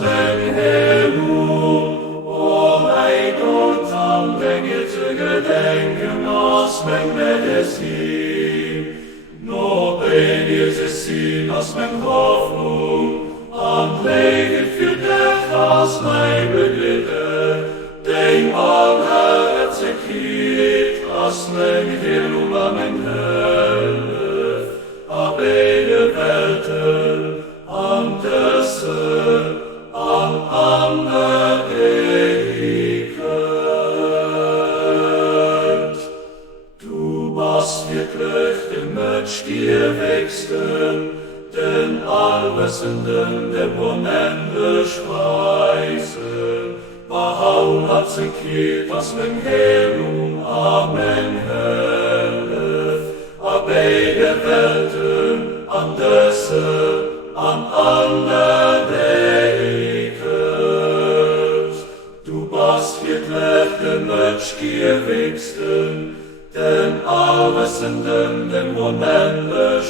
men helu, o ei Gott am Wege zu gedenken, as men medicin. No benir se sin, as men Hoffnung, am Wege für dich, as mein Beglücke, den alle erzekit, as men helu, amen helle, a beide Welten, am Desse, am Ewigkeit. Du warst wirklich dem Mensch dir Wächsten, den Allwissenden, dem unendlich Weisen. Warum hat sich hier das Evangelium, Amen, Helle, a beide Welten, an Desse, an alle Ewigkeit. Du warst wirklich dem Mensch dir Wächsten, den Allwissenden, dem unendlich